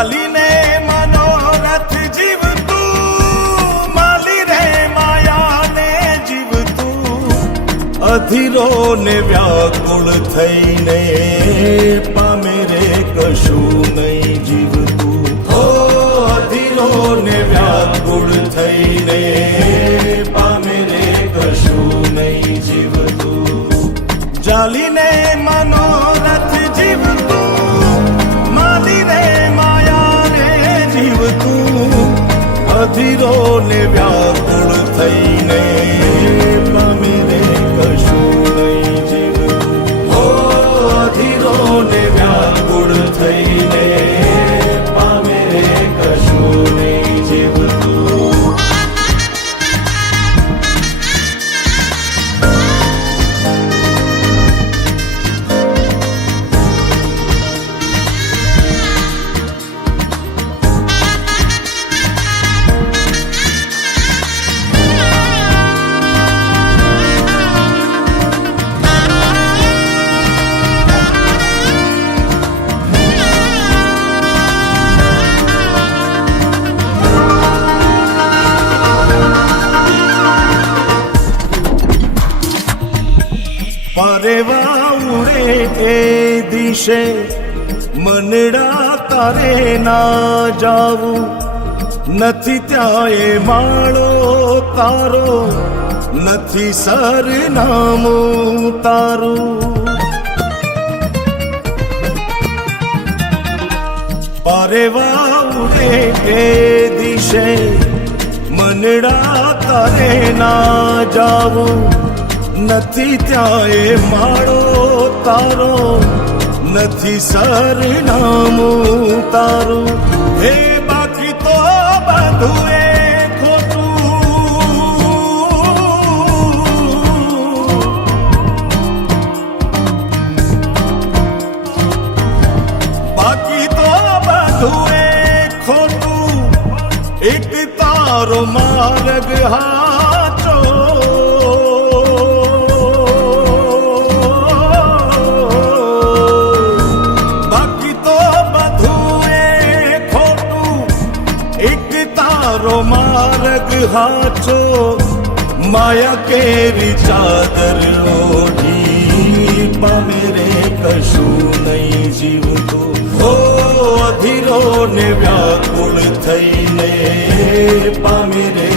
ચાલીને મનોરથ જીવતું, માલી રે માયાને જીવતું, અધીરો ને વ્યાકુળ થઈને પામે રે કશું નહીં જીવતું. ઓ અધીરો ને વ્યાકુળ થઈને પામે રે કશું નહીં જીવતું. ચાલીને મનોરથ જીવતું, માલી રે માયાને જીવતું, અધીરો ને વ્યાકુળ થઈને પામે રે કશું નહીં જીવતું. ઓ અધીરો ને વ્યાકુળ થઈને પામે રે કશું નહીં જીવતું. પરેવા ઉડે એ દિશે મનડા તારે ના જાવું, નથી ત્યાં એ માળો તારો, નથી સરનામું તારું. પરેવા ઉડે એ દિશે મનડા તારે ના જાવું, નથી ત્યાં એ માળો તારો, નથી સરનામું તારું. હે બાકી તો બધું એ ખોટું, બાકી તો બધું એ ખોટું, એક તારો માર્ગ હાચો. માર્ગ હાચો, માયા કેરી ચાદર ઓઢી પામે રે કશું નહીં જીવતું. ઓ અધીરો ને વ્યાકુળ થઈને પામે રે